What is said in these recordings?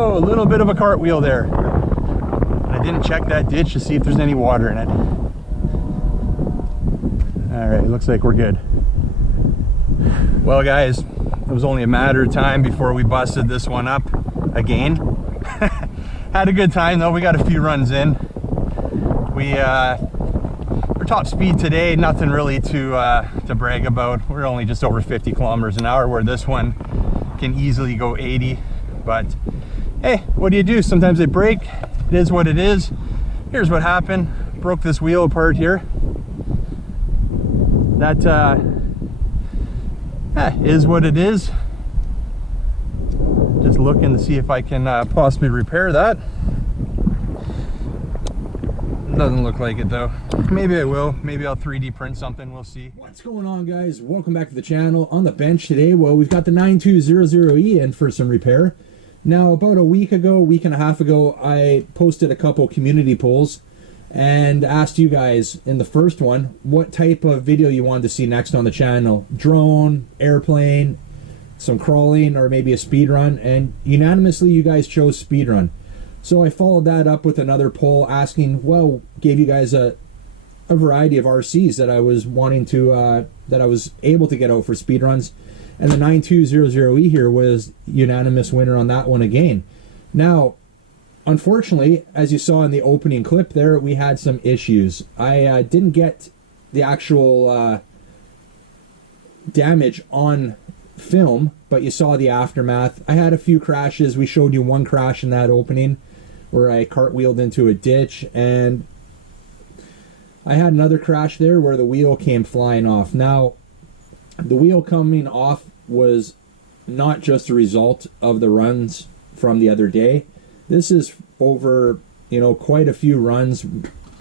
Oh, a little bit of a cartwheel there. I didn't check that ditch to see if there's any water in it. All right, looks like we're good. Well guys, it was only a matter of time before we busted this one up again. Had a good time though. We got a few runs in. We're top speed today, nothing really to brag about. We're only just over 50 kilometers an hour, where this one can easily go 80. But hey, what do you do? Sometimes they break. It is what it is. Here's what happened. Broke this wheel apart here. That is what it is. Just looking to see if I can possibly repair that. Doesn't look like it though. Maybe I will. Maybe I'll 3D print something. We'll see. What's going on, guys? Welcome back to the channel. On the bench today, well, we've got the 9200E in for some repair. Now, about a week and a half ago, I posted a couple community polls and asked you guys in the first one what type of video you wanted to see next on the channel. Drone, airplane, some crawling, or maybe a speed run. And unanimously, you guys chose speed run. So I followed that up with another poll asking, well, gave you guys a variety of RCs that I was wanting to, that I was able to get out for speed runs. And the 9200E here was unanimous winner on that one again. Now, unfortunately, as you saw in the opening clip there, we had some issues. I didn't get the actual damage on film, but you saw the aftermath. I had a few crashes. We showed you one crash in that opening where I cartwheeled into a ditch, and I had another crash there where the wheel came flying off. Now, the wheel coming off was not just a result of the runs from the other day. This is over, you know, quite a few runs.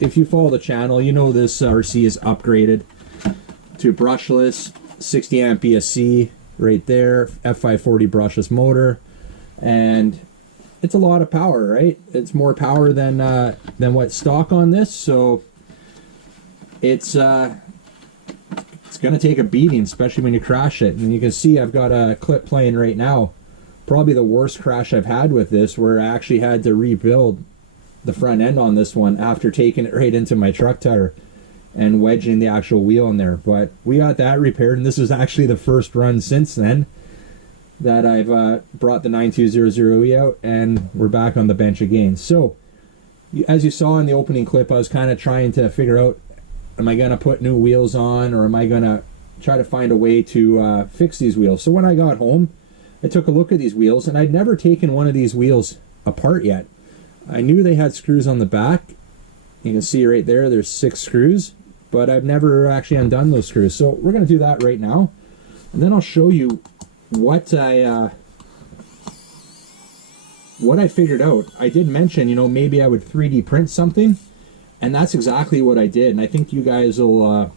If you follow the channel, you know this RC is upgraded to brushless, 60 amp ESC right there, F540 brushless motor, and it's a lot of power, right? It's more power than what's stock on this, so it's going to take a beating, especially when you crash it. And you can see I've got a clip playing right now. Probably the worst crash I've had with this, where I actually had to rebuild the front end on this one after taking it right into my truck tire and wedging the actual wheel in there. But we got that repaired, and this is actually the first run since then that I've brought the 9200E out, and we're back on the bench again. So, as you saw in the opening clip, I was kind of trying to figure out, am I going to put new wheels on, or am I going to try to find a way to fix these wheels? So when I got home, I took a look at these wheels, and I'd never taken one of these wheels apart yet. I knew they had screws on the back. You can see right there, there's 6 screws, but I've never actually undone those screws. So we're going to do that right now, and then I'll show you what I figured out. I did mention, you know, maybe I would 3D print something, and that's exactly what I did. And I think you guys will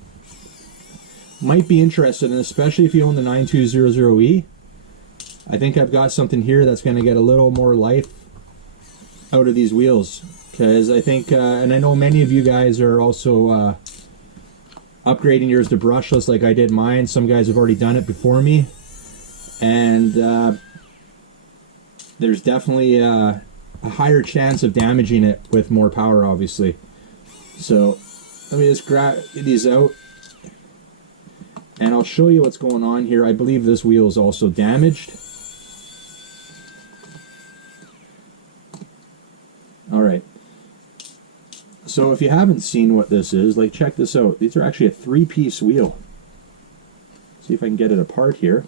might be interested in, especially if you own the 9200E. I think I've got something here that's going to get a little more life out of these wheels, because I think, and I know many of you guys are also upgrading yours to brushless like I did mine. Some guys have already done it before me, and there's definitely a higher chance of damaging it with more power, obviously. So let me just grab these out, and I'll show you what's going on here. I believe this wheel is also damaged. Alright, so if you haven't seen what this is, like, check this out. These are actually a 3-piece wheel. See if I can get it apart here.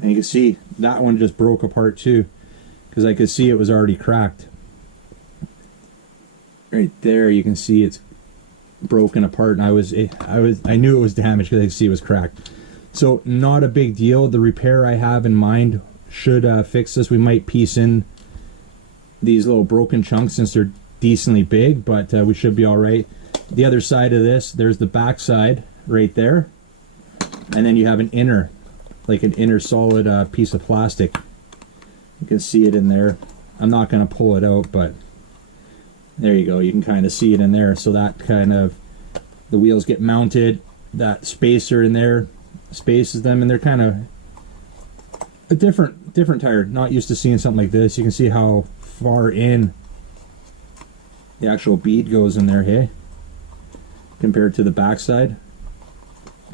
And you can see that one just broke apart too, because I could see it was already cracked. Right there you can see it's broken apart, and I knew it was damaged because I could see it was cracked. So not a big deal. The repair I have in mind should fix this. We might piece in these little broken chunks since they're decently big, but we should be all right. The other side of this, there's the back side right there, and then you have an inner, like an inner solid piece of plastic. You can see it in there. I'm not going to pull it out, but there you go. You can kind of see it in there. So that kind of, the wheels get mounted that spacer in there spaces them, and they're kind of a different tire. Not used to seeing something like this. You can see how far in the actual bead goes in there, hey, compared to the backside.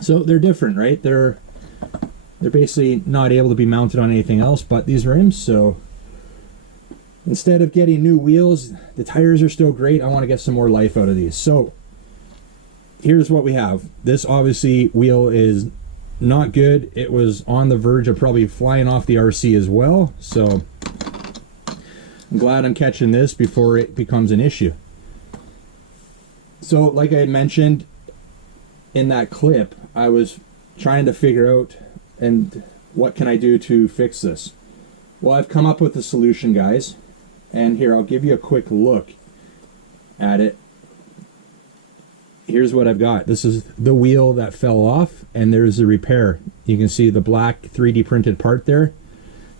So they're different, right? They're basically not able to be mounted on anything else but these rims. So instead of getting new wheels, the tires are still great. I want to get some more life out of these. So here's what we have. This obviously wheel is not good. It was on the verge of probably flying off the RC as well. So I'm glad I'm catching this before it becomes an issue. So like I mentioned in that clip, I was trying to figure out and what can I do to fix this. Well, I've come up with a solution, guys, and here I'll give you a quick look at it. Here's what I've got. This is the wheel that fell off, and there's the repair. You can see the black 3D printed part there.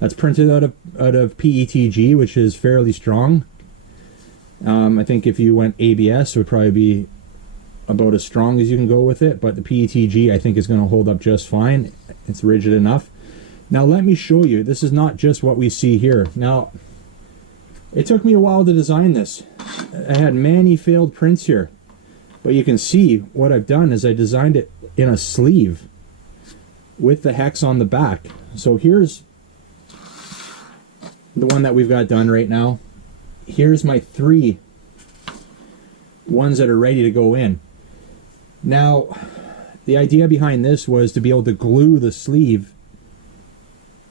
That's printed out of PETG, which is fairly strong. I think if you went ABS, it would probably be about as strong as you can go with it, but the PETG I think is going to hold up just fine. It's rigid enough. Now let me show you. This is not just what we see here. Now, it took me a while to design this. I had many failed prints here, but you can see what I've done is I designed it in a sleeve with the hex on the back. So here's the one that we've got done right now. Here's my 3 ones that are ready to go in. Now, the idea behind this was to be able to glue the sleeve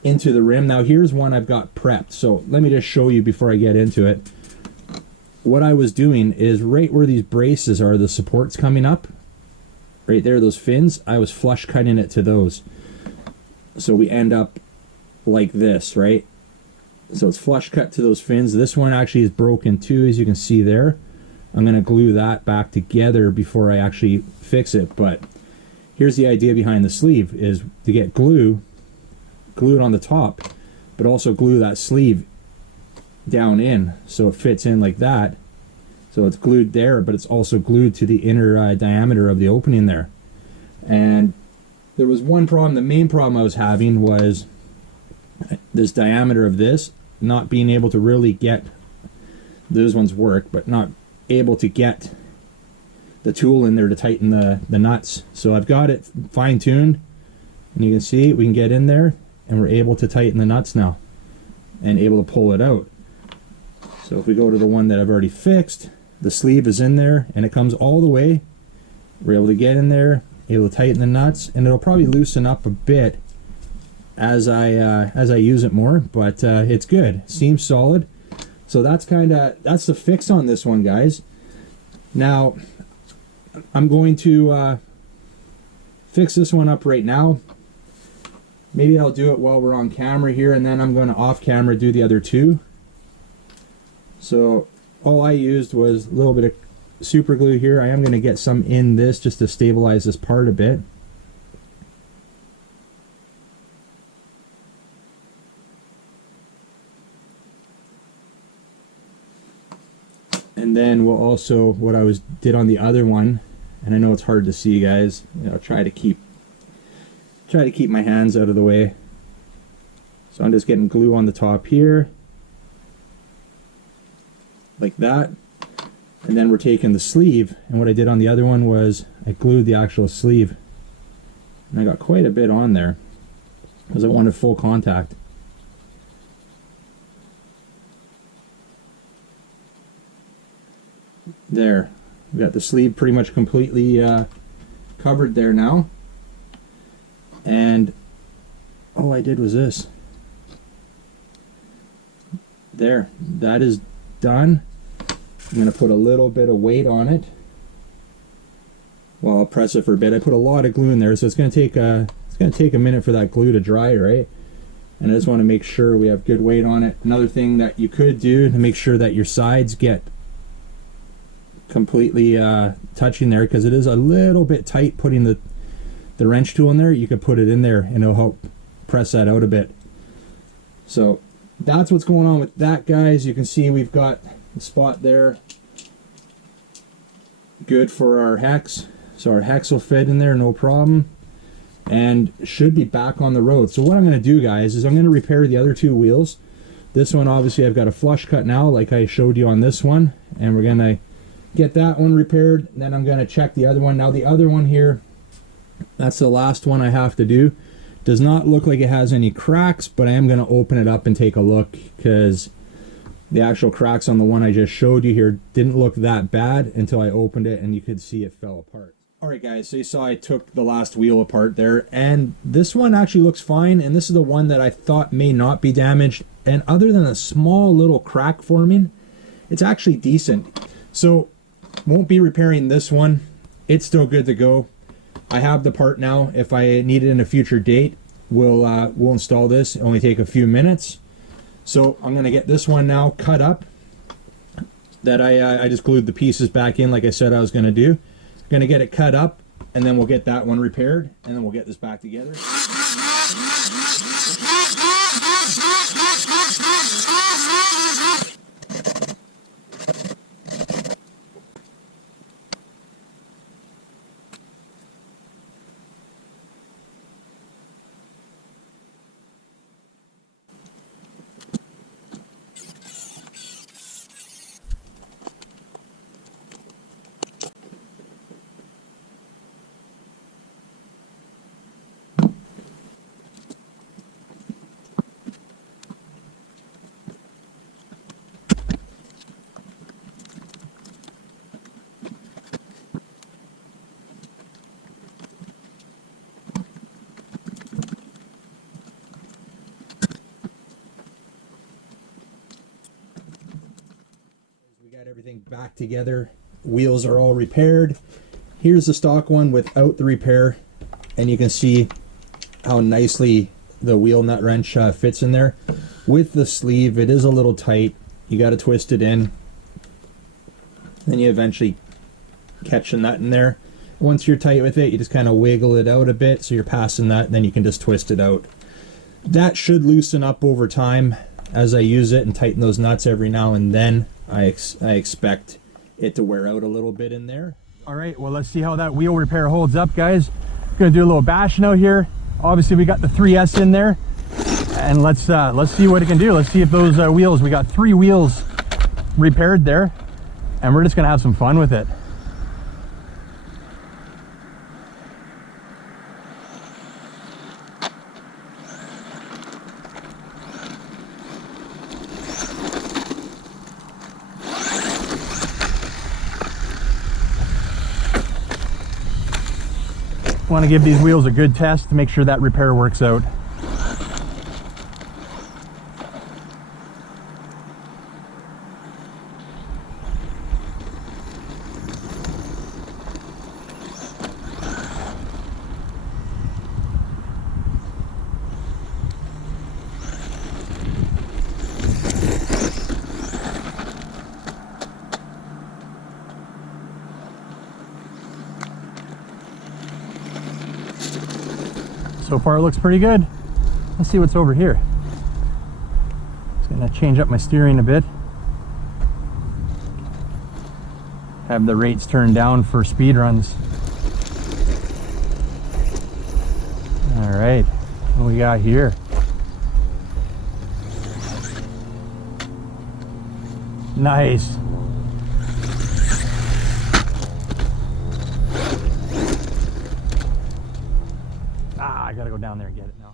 into the rim. Now here's one I've got prepped. So let me just show you before I get into it. What I was doing is right where these braces are, the supports coming up, right there, those fins, I was flush cutting it to those. So we end up like this, right? So it's flush cut to those fins. This one actually is broken too, as you can see there. I'm going to glue that back together before I actually fix it. But here's the idea behind the sleeve, is to get glue it on the top, but also glue that sleeve down in so it fits in like that. So it's glued there, but it's also glued to the inner diameter of the opening there. And there was one problem. The main problem I was having was this diameter of this, not being able to really get, those ones work, but not able to get the tool in there to tighten the nuts. So I've got it fine-tuned, and you can see we can get in there and we're able to tighten the nuts now and able to pull it out. So if we go to the one that I've already fixed, the sleeve is in there and it comes all the way. We're able to get in there, able to tighten the nuts, and it'll probably loosen up a bit as I use it more, but it's good. It seems solid. So that's the fix on this one, guys. Now I'm going to fix this one up right now. Maybe I'll do it while we're on camera here, and then I'm going to off camera do the other 2. So all I used was a little bit of super glue here. I am going to get some in this just to stabilize this part a bit. And then we'll also, what I did on the other one, and I know it's hard to see, guys, you know, try to keep my hands out of the way. So I'm just getting glue on the top here, like that. And then we're taking the sleeve, and what I did on the other one was I glued the actual sleeve. And I got quite a bit on there because I wanted full contact. There, we got the sleeve pretty much completely covered there now. And all I did was this. There, that is done. I'm going to put a little bit of weight on it. Well, I'll press it for a bit. I put a lot of glue in there, so it's going to take a minute for that glue to dry, right? And I just want to make sure we have good weight on it. Another thing that you could do to make sure that your sides get completely touching there, because it is a little bit tight putting the wrench tool in there, you could put it in there and it'll help press that out a bit. So that's what's going on with that, guys. You can see we've got the spot there good for our hex. So our hex will fit in there, no problem. And should be back on the road. So what I'm going to do, guys, is I'm going to repair the other two wheels. This one, obviously, I've got a flush cut now, like I showed you on this one. And we're going to get that one repaired. Then I'm going to check the other one. Now, the other one here, that's the last one I have to do. Does not look like it has any cracks, but I am going to open it up and take a look, because the actual cracks on the one I just showed you here didn't look that bad until I opened it and you could see it fell apart. Alright guys, so you saw I took the last wheel apart there, and this one actually looks fine, and this is the one that I thought may not be damaged, and other than a small little crack forming, it's actually decent. So, won't be repairing this one. It's still good to go. I have the part now. If I need it in a future date, we'll install this. It'll only take a few minutes. So I'm going to get this one now cut up. That I just glued the pieces back in like I said I was going to do. Going to get it cut up, and then we'll get that one repaired, and then we'll get this back together. Everything back together. Wheels are all repaired. Here's the stock one without the repair, and you can see how nicely the wheel nut wrench fits in there. With the sleeve, it is a little tight. You got to twist it in, then you eventually catch the nut in there. Once you're tight with it, you just kind of wiggle it out a bit so you're passing that, then you can just twist it out. That should loosen up over time as I use it and tighten those nuts every now and then. I expect it to wear out a little bit in there. All right, well, let's see how that wheel repair holds up, guys. Gonna do a little bashing out here. Obviously, we got the 3S in there, and let's see what it can do. Let's see if those wheels, we got 3 wheels repaired there, and we're just gonna have some fun with it. Want to give these wheels a good test to make sure that repair works out. So far it looks pretty good. Let's see what's over here. Just gonna change up my steering a bit. Have the rates turned down for speed runs. All right, what we got here? Nice. I gotta go down there and get it now.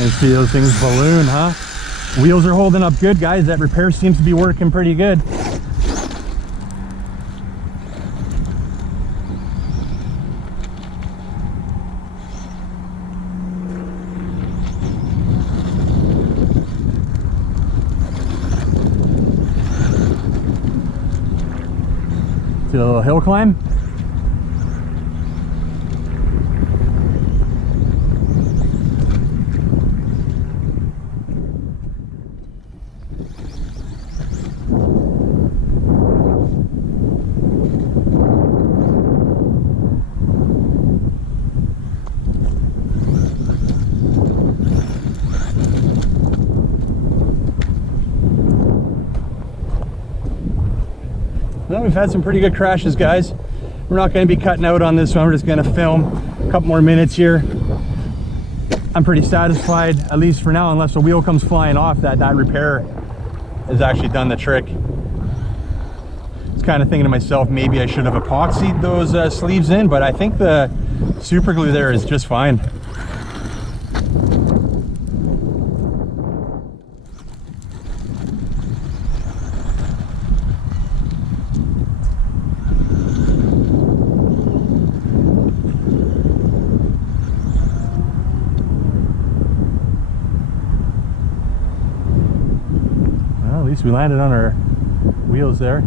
You see those things balloon, huh? Wheels are holding up good, guys. That repair seems to be working pretty good. See the little hill climb? we've had some pretty good crashes, guys. We're not going to be cutting out on this one. We're just going to film a couple more minutes here. I'm pretty satisfied, at least for now, unless the wheel comes flying off, that repair has actually done the trick. I was kind of thinking to myself, maybe I should have epoxied those sleeves in, but I think the super glue there is just fine. At least we landed on our wheels there.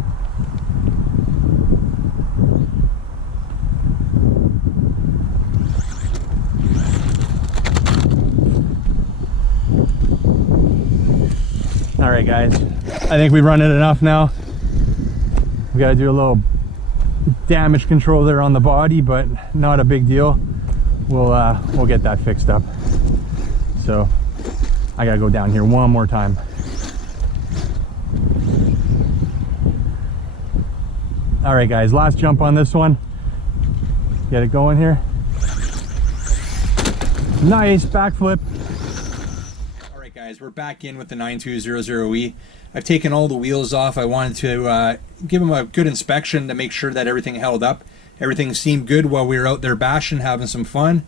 All right, guys, I think we've run it enough now. We got to do a little damage control there on the body, but not a big deal. We'll get that fixed up. So I got to go down here one more time. All right, guys, last jump on this one. Get it going here. Nice backflip. All right, guys, we're back in with the 9200E. I've taken all the wheels off. I wanted to give them a good inspection to make sure that everything held up. Everything seemed good while we were out there bashing, having some fun.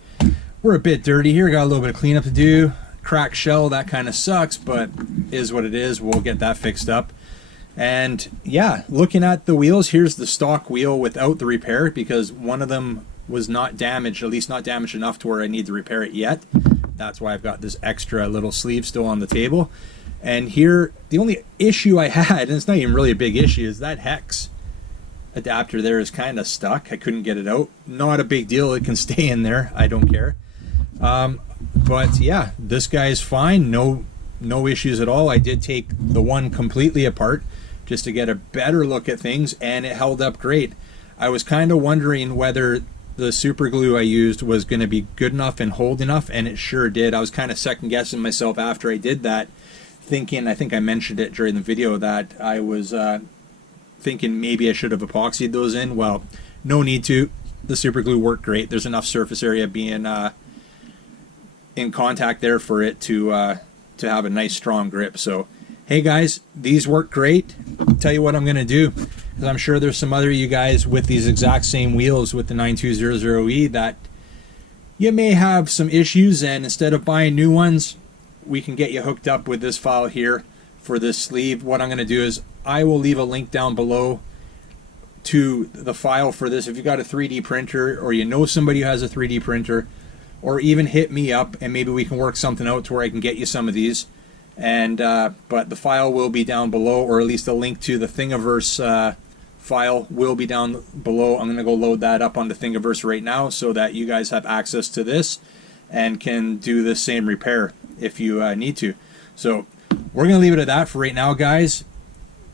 We're a bit dirty here. Got a little bit of cleanup to do. Cracked shell, that kind of sucks, but is what it is. We'll get that fixed up. And yeah, looking at the wheels, here's the stock wheel without the repair, because one of them was not damaged, at least not damaged enough to where I need to repair it yet. That's why I've got this extra little sleeve still on the table. And here, the only issue I had, and it's not even really a big issue, is that hex adapter there is kind of stuck. I couldn't get it out. Not a big deal, it can stay in there, I don't care. But yeah, this guy is fine, no issues at all. I did take the one completely apart just to get a better look at things, and it held up great. I was kind of wondering whether the super glue I used was going to be good enough and hold enough, and it sure did. I was kind of second guessing myself after I did that, thinking, I think I mentioned it during the video, that I was thinking maybe I should have epoxied those in. Well, no need to. The super glue worked great. There's enough surface area being in contact there for it to have a nice strong grip. So hey guys, these work great. I'll tell you what I'm gonna do, because I'm sure there's some other you guys with these exact same wheels with the 9200E that you may have some issues, and instead of buying new ones, we can get you hooked up with this file here for this sleeve. What I'm gonna do is I will leave a link down below to the file for this. If you've got a 3D printer, or you know somebody who has a 3D printer, or even hit me up and maybe we can work something out to where I can get you some of these. And but the file will be down below, or at least a link to the Thingiverse file will be down below. I'm gonna go load that up onto Thingiverse right now so that you guys have access to this and can do the same repair if you need to. So we're gonna leave it at that for right now, guys.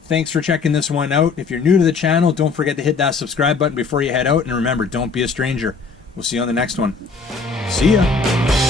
Thanks for checking this one out. If you're new to the channel, don't forget to hit that subscribe button before you head out, and remember, don't be a stranger. We'll see you on the next one. See ya.